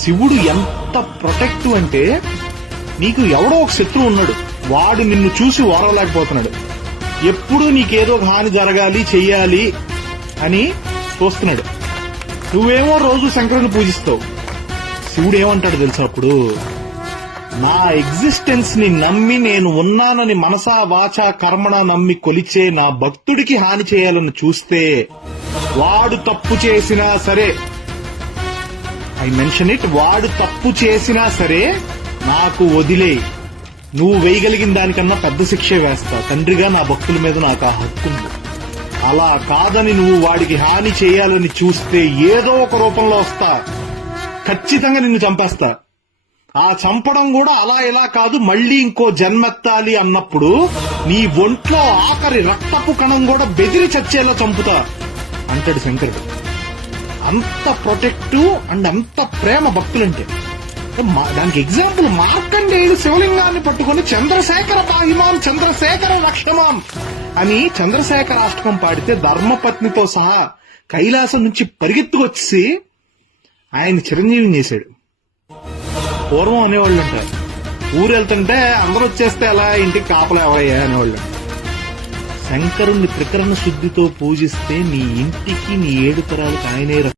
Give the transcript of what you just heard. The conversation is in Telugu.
శివుడు ఎంత ప్రొటెక్టివ్ అంటే, నీకు ఎవడో ఒక శత్రువు ఉన్నాడు, వాడు నిన్ను చూసి ఓరవలేకపోతున్నాడు, ఎప్పుడూ నీకేదో హాని జరగాలి చెయ్యాలి అని చూస్తున్నాడు. నువ్వేమో రోజు శంకరుని పూజిస్తావు. శివుడు ఏమంటాడు తెలుసా అప్పుడు? నా ఎగ్జిస్టెన్స్ ని నమ్మి నేను ఉన్నానని మనసా వాచా కర్మణ నమ్మి కొలిచే నా భక్తుడికి హాని చేయాలని చూస్తే వాడు తప్పు చేసినా సరే, ఐ మెన్షన్ ఇట్, వాడు తప్పు చేసినా సరే నాకు వదిలే, నువ్వు వేయగలిగిన దానికన్నా పెద్ద శిక్షే వేస్తా. తండ్రిగా నా భక్తుల మీద నాకు ఆ హక్కు ఉంది. అలా కాదని నువ్వు వాడికి హాని చేయాలని చూస్తే ఏదో ఒక రూపంలో వస్తా, ఖచ్చితంగా నిన్ను చంపేస్తా. ఆ చంపడం కూడా అలా ఇలా కాదు, మళ్లీ ఇంకో జన్మెత్తాలి అన్నప్పుడు నీ ఒంట్లో ఆఖరి రక్తపు కణం కూడా బెదిరి చచ్చేలా చంపుతా అంటాడు శంకరుడు. అంత ప్రొటెక్టివ్ అండ్ అంత ప్రేమ భక్తులంటే. దానికి ఎగ్జాంపుల్ మార్కండేయుడు శివలింగాన్ని పట్టుకుని చంద్రశేఖర పాహిమాం చంద్రశేఖర రక్షమాం అని చంద్రశేఖర అష్టకం పాడితే ధర్మపత్నితో సహా కైలాసం నుంచి పరిగెత్తుకొచ్చి ఆయన చిరంజీవిని చేశాడు. పూర్వం అనేవాళ్ళు అంటారు, ఊరు వెళ్తుంటే అందరూ వచ్చేస్తే అలా ఇంటికి కాపలా ఎవరయ్యా అనేవాళ్ళు. శంకరుణ్ణి త్రికరణ శుద్ధితో పూజిస్తే నీ ఇంటికి నీ 7 తరాలకు ఆయనే